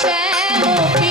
শ্যামকে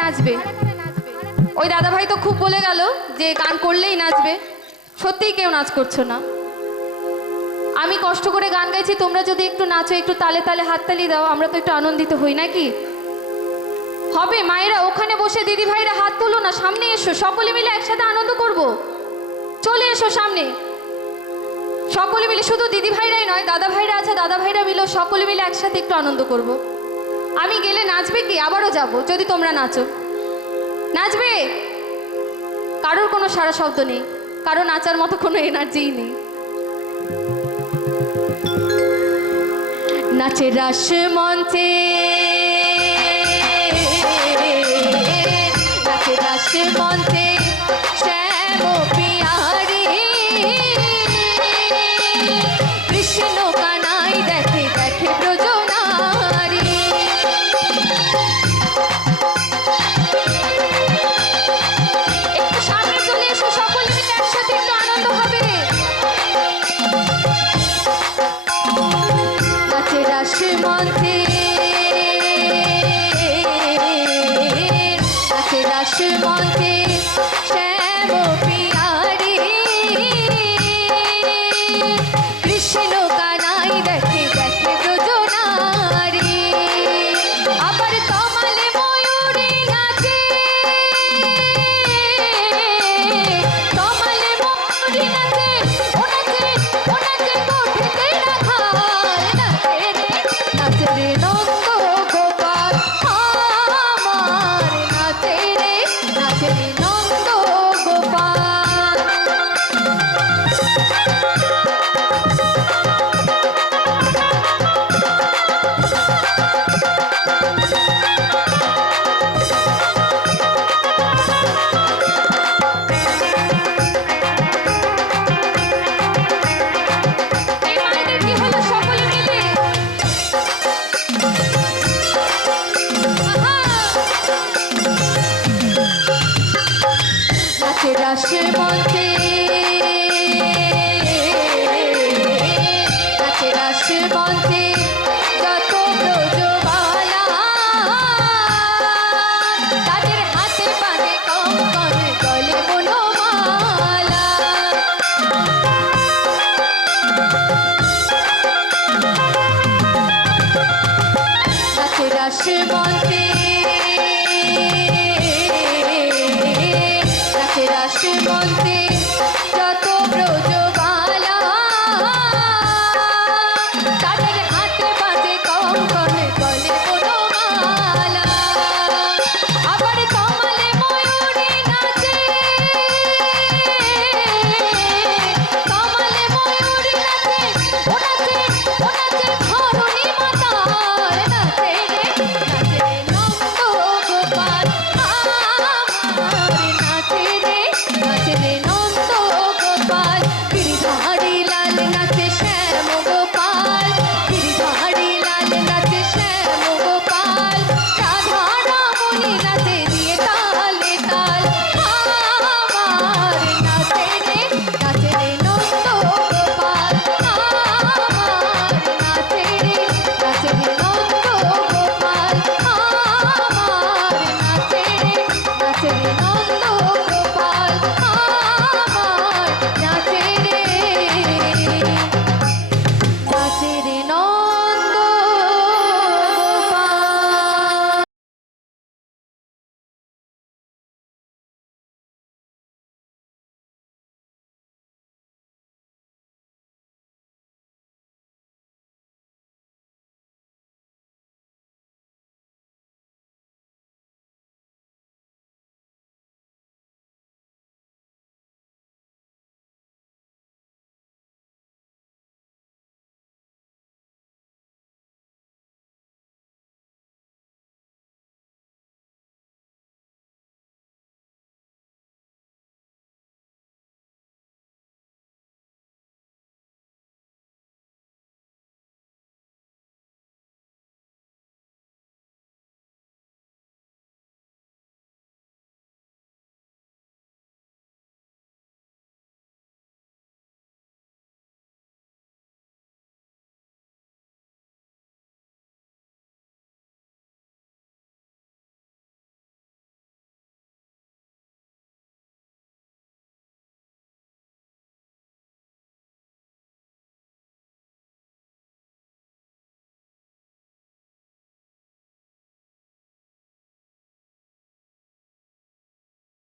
নাচবে? ওই দাদা ভাই তো খুব বলে গেল যে গান করলেই নাচবে। সত্যিই কেউ নাচ করছ না। আমি কষ্ট করে গান গাইছি, তোমরা যদি একটু নাচো, একটু তালে তালে হাততালি দাও, আমরা তো একটু আনন্দিত হই, নাকি? হবে, মায়েরা ওখানে বসে দিদি ভাইরা হাত তুলো না, সামনে এসো, সকলে মিলে একসাথে আনন্দ করব। চলে এসো সামনে। সকলে মিলে, শুধু দিদি ভাইরাই নয় দাদা ভাইরা আছে দাদা ভাইরা মিলেও সকলে মিলে একসাথে একটু আনন্দ করব। আমি গেলে নাচবে কি? আবারও যাব, যদি তোমরা নাচো। নাচবে? কারোর কোনো সারা শব্দ নেই। কারও নাচার মতো কোনো এনার্জিই নেই। নাচের রাস মঞ্চে রাস মঞ্চে নাচে রাসে মঞ্চে